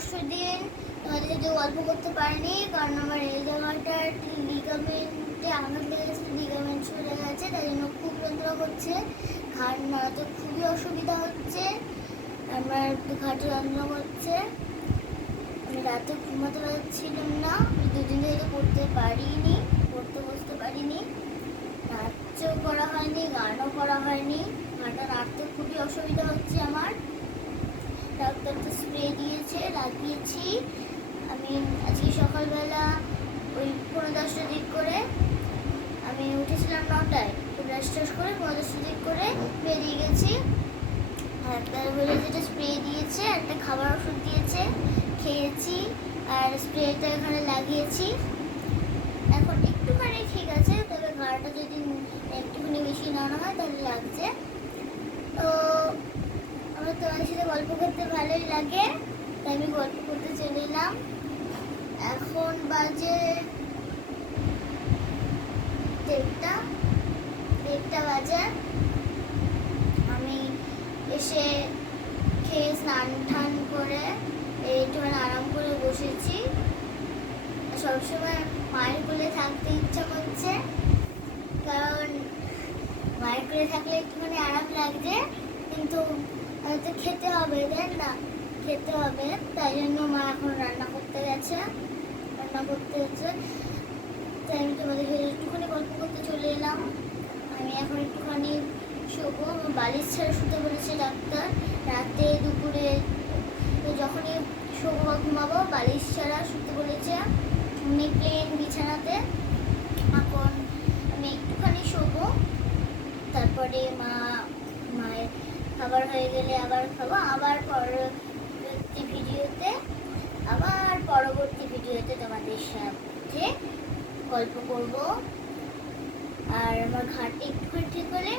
পরশুদিন তোমাদের সাথে গল্প করতে পারিনি, কারণ আমার এই জায়গাটার লিগামেন্টে আঘাত লেগেছে, লিগামেন্ট চলে গেছে, তাই জন্য খুব যন্ত্রণা করছে। ঘাট নাড়াতে খুবই অসুবিধা হচ্ছে, আমার ঘাটে যন্ত্রণা করছে। আমি রাতে ঘুমাতে পারছিলাম না, দুদিন ধরে পড়তে পারিনি, পড়তে বসতে পারিনি, নাচও করা হয়নি, গানও করা হয়নি। ঘাটা নাড়তে খুবই অসুবিধা হচ্ছে আমার। ডাক্তার তো স্প্রে দিয়েছে, লাগিয়েছি। আমি আজকে সকালবেলা ওই 10:10টার দিক করে আমি উঠেছিলাম 9টায়, তো ব্রাশ টাশ করে 10:10টার দিক করে বেরিয়ে গেছি। ডাক্তার বলে যেটা স্প্রে দিয়েছে, একটা খাবার ওষুধ দিয়েছে, খেয়েছি আর স্প্রেটা এখানে লাগিয়েছি। এখন একটুখানি ঠিক আছে, তবে ঘাড়টা যদি একটুখানি বেশি নাড়া হয় তাহলে লাগছে। তো আমার তোমার সাথে গল্প করতে ভালোই লাগে, তাই আমি গল্প করতে চলে এলাম। এখন বাজে 1:30 বাজে। আমি এসে খেয়ে স্নান টান করে একটুখানি আরাম করে বসেছি। সবসময় মায়ের কোলে থাকতে ইচ্ছা করছে, কারণ মায়ের কোলে থাকলে একটুখানি আরাম লাগছে, কিন্তু তো খেতে হবে, তাই না? খেতে হবে, তাই জন্য মা এখন রান্না করতে গেছে, রান্না করতে হচ্ছে। তাই আমি তোমাদের সাথে একটুখানি গল্প করতে চলে এলাম। আমি এখন একটুখানি শোবো, বালিশ ছাড়া শুতে বলেছে ডাক্তার। রাতে দুপুরে যখনই শোবো বা ঘুমাবো বালিশ ছাড়া শুতে বলেছে, এমনি প্লেন বিছানাতে। এখন আমি একটুখানি শোবো, তারপরে মায়ের খাবার হয়ে গেলে আবার খাবো, আবার পরবর্তী ভিডিওতে তোমাদের সাথে গল্প করব। আর আমার ঘাটে একটুখানি ঠিক হলে